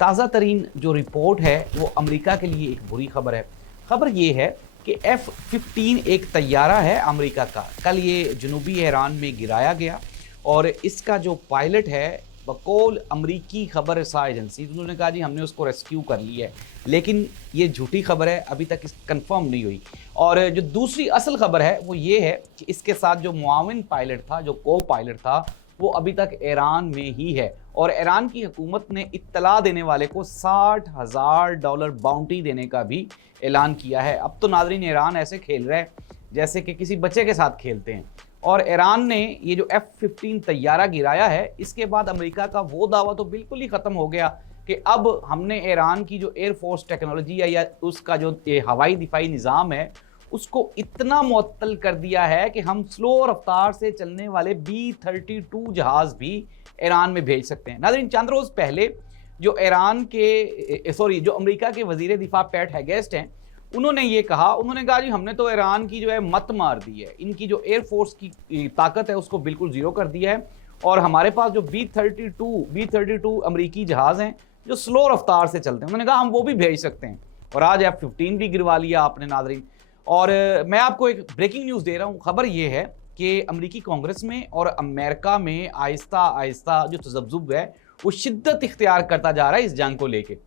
ताज़ा तरीन जो रिपोर्ट है वो अमेरिका के लिए एक बुरी खबर है। खबर ये है कि F-15 एक तैयारा है अमेरिका का, कल ये जनूबी ईरान में गिराया गया और इसका जो पायलट है बकौल अमरीकी खबर रसा एजेंसी उन्होंने कहा जी हमने उसको रेस्क्यू कर लिया है, लेकिन ये झूठी खबर है, अभी तक कंफर्म नहीं हुई। और जो दूसरी असल खबर है वो ये है कि इसके साथ जो मुआविन पायलट था, जो को पायलट था, वो अभी तक ईरान में ही है और ईरान की हुकूमत ने इत्तला देने वाले को $60,000 बाउंटी देने का भी ऐलान किया है। अब तो नाज़रीन ईरान ऐसे खेल रहा है जैसे कि किसी बच्चे के साथ खेलते हैं। और ईरान ने ये जो F-15 तैयारा गिराया है, इसके बाद अमेरिका का वो दावा तो बिल्कुल ही ख़त्म हो गया कि अब हमने ईरान की जो एयरफोर्स टेक्नोलॉजी है या उसका जो हवाई दिफाई निज़ाम है उसको इतना मुअत्तल कर दिया है कि हम स्लो रफ्तार से चलने वाले B-32 जहाज़ भी ईरान में भेज सकते हैं। नाज़रीन चंद रोज़ पहले जो जो अमेरिका के वज़ीर दिफा पैट हेगेस्ट हैं, उन्होंने ये कहा, उन्होंने कहा जी हमने तो ईरान की जो है मत मार दी है, इनकी जो एयरफोर्स की ताकत है उसको बिल्कुल ज़ीरो कर दिया है और हमारे पास जो B-32 अमरीकी जहाज़ हैं जो स्लो रफ्तार से चलते हैं, उन्होंने कहा हम वो भी भेज सकते हैं। और आज F-15 भी गिरवा लिया आपने नाज़रीन। और मैं आपको एक ब्रेकिंग न्यूज़ दे रहा हूँ। खबर ये है कि अमरीकी कांग्रेस में और अमेरिका में आहिस्ता आहिस्ता जो तज़ब्ज़ुब है वो शिद्दत इख्तियार करता जा रहा है इस जंग को लेके।